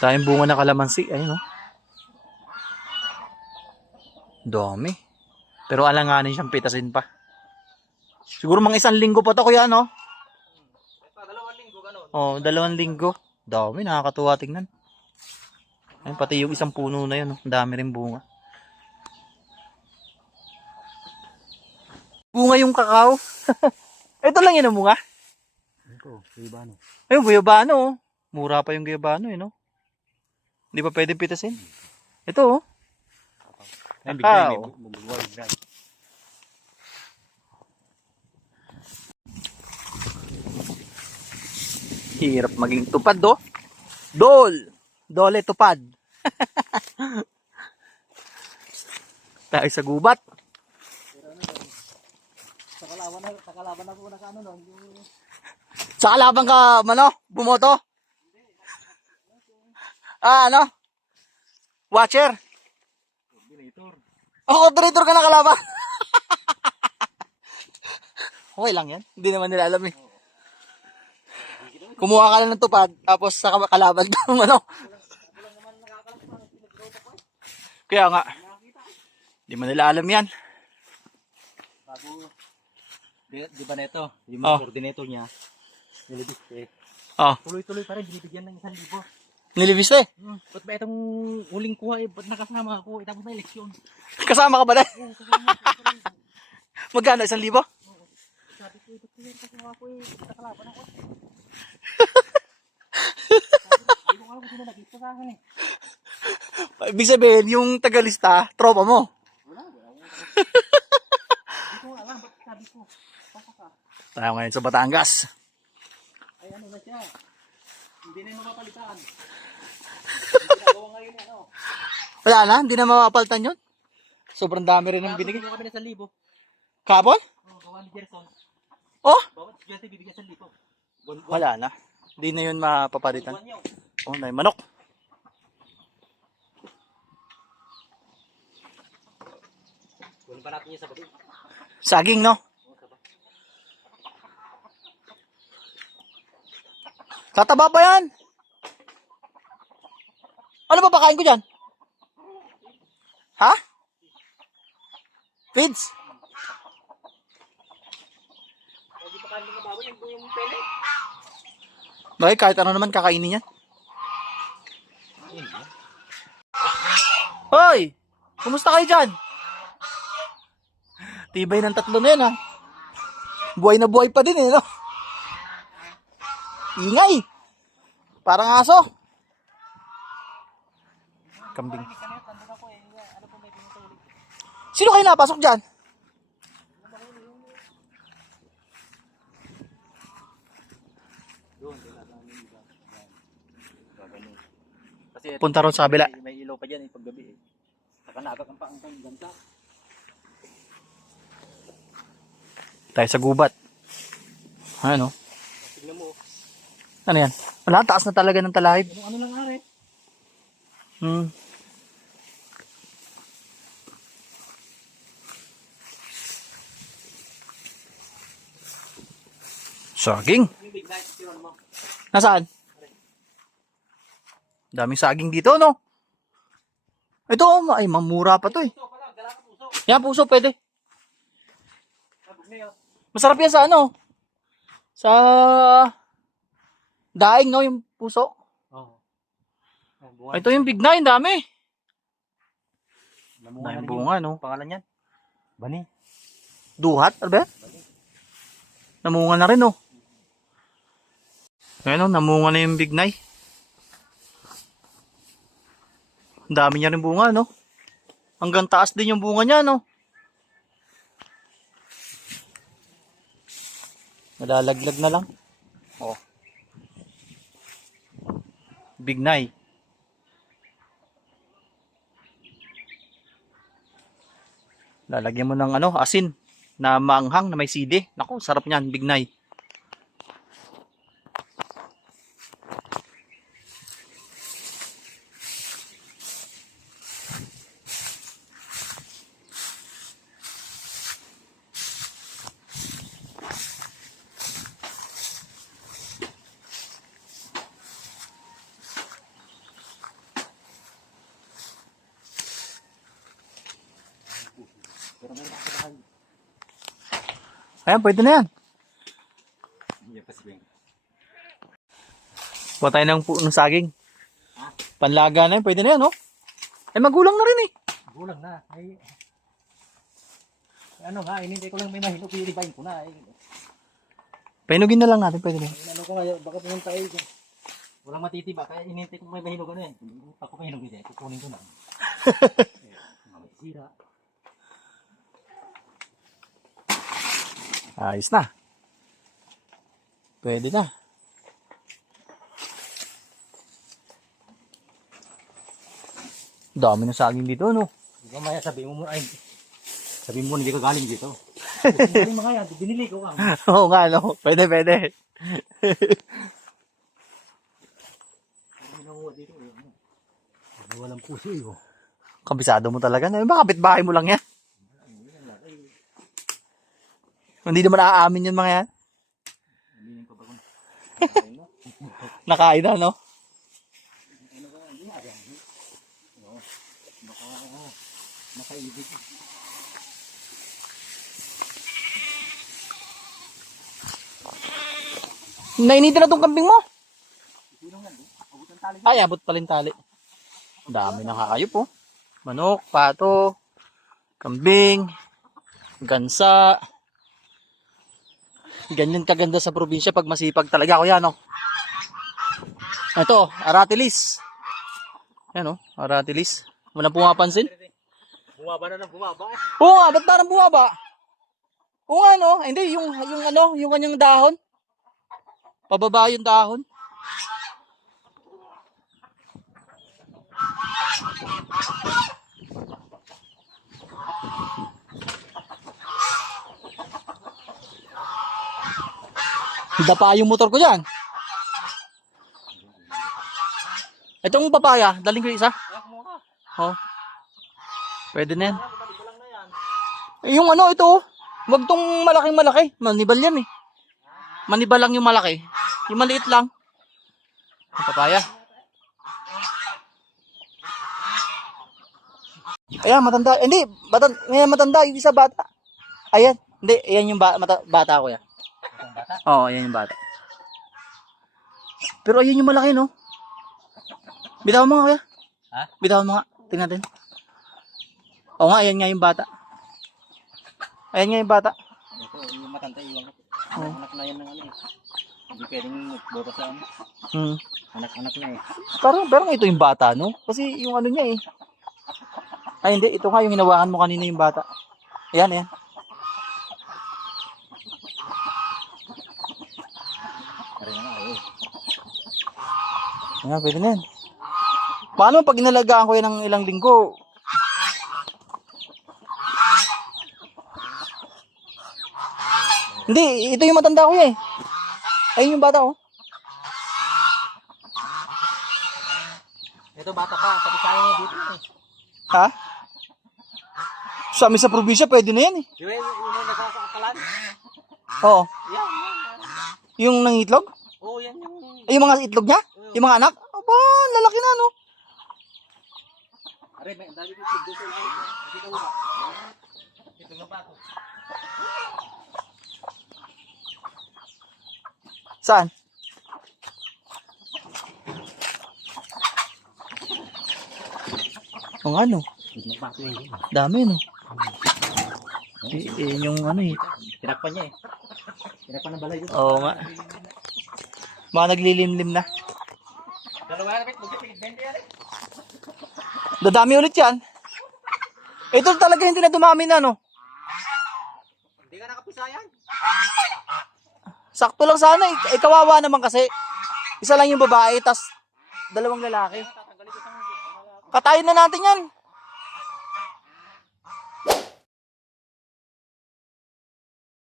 Tayong bunga na kalamansi. Ayun, oh. Dami. Pero alanganin siyang pitasin pa. Siguro mga 1 linggo pa to, kuya, no? 2 linggo, gano'n. Oh, 2 linggo. Dami, nakakatuwa tingnan. Ayun, pati yung isang puno na yun, oh. Ang dami rin bunga. Bunga yung kakao. Ito lang yun ang bunga. Ito, guyabano. Ayun, guyabano, oh. Mura pa yung guyabano, eh, no? Hindi pa pwede pitasin. Ito, oh. Ayun, bigay, may Kakao. bumulwal, bigay. Hirap maging tupad, do. Dole tupad. Tayo sa gubat. Sakalaban na po na ano no. Sa kalaban ka, mano? Bumoto? Ano? Watcher? Coordinator. Coordinator ka na kalaban. Okay lang yan. Hindi naman nila alam, eh. Kumuha ka lang ng tupad, tapos sa kalaban ka, ano? Kaya nga. Hindi man nila alam yan. Bago, di ba na ito? Yung Oh. coordinator niya, nilibis eh. Oh, Tuloy-tuloy pa rin, binibigyan ng 1,000. nilibis eh. Ba't ba itong huling kuha eh? Ba't nakasama ako? Itapos na eleksyon. Kasama ka ba na? Oo, kasama ako. Magkano? 1,000? Sabi ko, ba't ko yan kasama ako eh? Nakalaban ako. Hindi ko alam kung sino nag-isa sa akin eh. Ibig sabihin, yung tagalista, tropa mo. Wala. Hindi ko alam, ba't sabi ko, pasa ka. Tayo ngayon sa Batangas. Ay ano na siya. Hindi na yung mapapalitan. Hindi nagawa ngayon ano. Wala na, hindi na mapapaltan yun. Sobrang dami rin ng binigay. Kami na 1,000. Kapon? Oo, gawa ni Gerson. Oh, Bawat estudyante bibigyan 1,000. wala na. Hindi na yun mapapalitan. Buwan yun. Oh, na manok. Kunin pa natin yung sabatin. Saging, no? Tataba pa yan. Ano ba pakain ko dyan? Ha? Feeds? Hindi pa kain mga baboy yung pele. Bakit kahit ano naman kakainin yan? Hoy! Kumusta kayo dyan? Tibay ng 3 na yan, ha? Buhay na buhay pa din, eh, no? Ingay! Parang aso. Kambing. Sino kayo napasok dyan? Kasi Punta ron sa kabila. may ilaw pa dyan eh paggabi eh. Saka naagak ang paangkang ganda. Tayo sa gubat. Ano? Tignan mo. Ano yan? Wala, taas na talaga ng talahib. Ano lang are? Hmm. Saging. Yung big night tiron mo. Nasaan? Daming saging dito, no? Ito, ay, mamura pa to, eh. Puso pala, dala ka puso. Yan, puso, pwede. Sabog na yun. Masarap yan sa ano? Sa daing, no? Yung puso. Oo. Ito yung big nine, dami. Namunga Daming na rin bunga, yung no? pangalan yan. Bani. Duhat, ano ba? Namunga na rin, oh. Ayan, oh, namunga na yung big nine. Ang dami niya rin bunga, no? Hanggang taas din yung bunga niya, no? Malalaglag na lang. Oh. Big nine. Lalagyan mo ng ano, asin na maanghang na may sili. Naku, sarap niyan, big nine. Ayan, pwede na yan. Hindi pa si Ben. Kuha tayo ng saging. Panlaga na yan, pwede na yan, oh. Ay, magulang na rin eh. Gulang na. Ay, ano nga, hindi ko lang may mahinog. Pilibayin ko na. Pahinugin na lang natin, pwede na yan. Ano ko nga, baka pumunta kayo dyan. Walang matitiba, kaya inintay ko may mahinog ano yan. Ako mahinog dyan, kukunin ko na. Sira. Ayos na. Pwede na. Dami na saging dito, no? Di ba maya sabihin mo muna, ay, sabihin mo hindi ka galing dito. Galing mga yan, binili ko ka. Oo nga, no? Pwede, pwede. Dito, walang puso eh. Kabisado mo talaga. Baka kapitbahay mo lang yan. Hindi naman naaamin yun mga yan. Nakain na, no? Makaibig. Nainitin na tong kambing mo. Ay, abot pa rin tali. Dami na kakayop, oh. Manok, pato, kambing, gansa. Ganyan kaganda sa probinsya pag masipag talaga ako yan, oh. Ito, aratilis. Yan, oh, aratilis. Walang pumapansin. Bumaba na ng bumaba eh. Oo nga, ba't parang bumaba? Oo nga, no? Hindi, yung kanyang dahon. Pababa yung dahon. Dapa yung motor ko dyan. Itong papaya, daling ko isa. Oh. Pwede na yan. Yung ano, ito. Wag tong malaking malaki. Manibal yan eh. Manibal lang yung malaki. Yung maliit lang. Ang papaya. Ayan, matanda. Hindi, matanda. Yung isa bata. Ayan. Hindi, ayan yung bata ko yan. Oo, ayan yung bata. Pero ayan yung malaki, no? Bitawan mo nga, kuya. Ha? Bitawan mo nga. Tingnan natin. Oo nga, ayan nga yung bata. Ayan nga yung bata. Ito, yung matanda, iwan ko. Oh. Anak na yan ng ano eh. Hindi pwedeng magboto sa ano. Hmm. Anak-anak na eh. Parang ito yung bata, no? Kasi yung ano niya eh. Ay, hindi. Ito nga yung hinawakan mo kanina yung bata. Ayan, ayan. Pare na nga eh. Ayan, pwede na yan. Paano pag inalagaan ko yan ng ilang linggo? Hindi, ito yung matanda ko eh. Ayun yung bata, oh. Ito bata pa, pati sayang nga dito eh. Ha? Sa amin sa probinsya, pwede na yan eh. Di ba yung nagkakaakalan? Oo. Yan. Yung nangitlog? Oo, yan yung... Ay, yung mga itlog niya? Yung mga anak? Aba, lalaki na, no? Are, may dali dito sa ilalim. Dito ba? Ito na ba ito? Saan? Kung ano? Ito na ba ito yung Dami, no? Yung ano eh. tinakpan niya eh. Tinakpan ng balay yun. Oo nga. Mga naglilimlim na. Dalawa na, mag-20 yan eh. Dadami ulit yan. Ito talaga hindi na dumami na, no? Hindi ka nakapisayan. Sakto lang sana eh. Kawawa naman kasi. Isa lang yung babae, tas dalawang lalaki. Tatanggalin ko sa Katayin na natin yan.